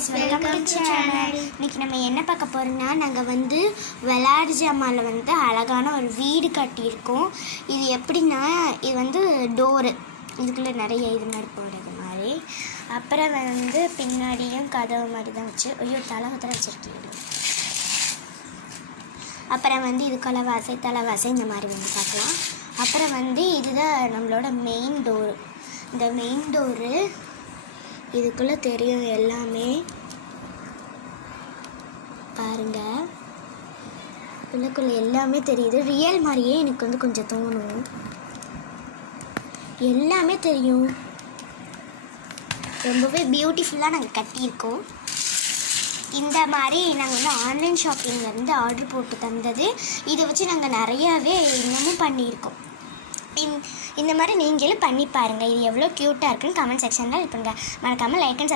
guys, welcome to channel. இன்னைக்கு நம்ம என்ன பார்க்க போறோம்னா நாங்க வந்து விளையாடு ஜாமான்ல வந்து அழகான ஒரு வீடு கட்டியிருக்கோம். இது எப்படின்னா இது வந்து டோர் இதுக்குள்ள நிறைய இது மாதிரி போடுறது மாதிரி. அப்புறம் வந்து பின்னாடியும் கதவு மாதிரி தான் வச்சு தலைவத்தில் வச்சிருக்கீங்க. அப்புறம் வந்து இது தலைவாசை இந்த மாதிரி வந்து பார்க்கலாம். அப்புறம் வந்து இதுதான் நம்மளோட மெயின் டோர். இந்த மெயின் டோரு இதுக்குள்ளே தெரியும் எல்லாமே பாருங்க. உள்ளுக்குள்ளே எல்லாமே தெரியுது. ரியல் மாதிரியே எனக்கு வந்து கொஞ்சம் தோணும். எல்லாமே தெரியும். ரொம்பவே பியூட்டிஃபுல்லாக நாங்கள் கட்டியிருக்கோம். இந்த மாதிரி நாங்கள் வந்து ஆன்லைன் ஷாப்பிங்லேருந்து ஆர்டர் போட்டு தந்தது. இதை வச்சு நாங்கள் நிறையாவே இன்னமும் பண்ணியிருக்கோம். இந்த மாதிரி நீங்களும் பண்ணி பாருங்கள். இது எவ்வளோ க்யூட்டாக இருக்குன்னு கமெண்ட் செக்ஷனில் பண்ணுங்கள். மறக்காமல் லைக் அண்ட்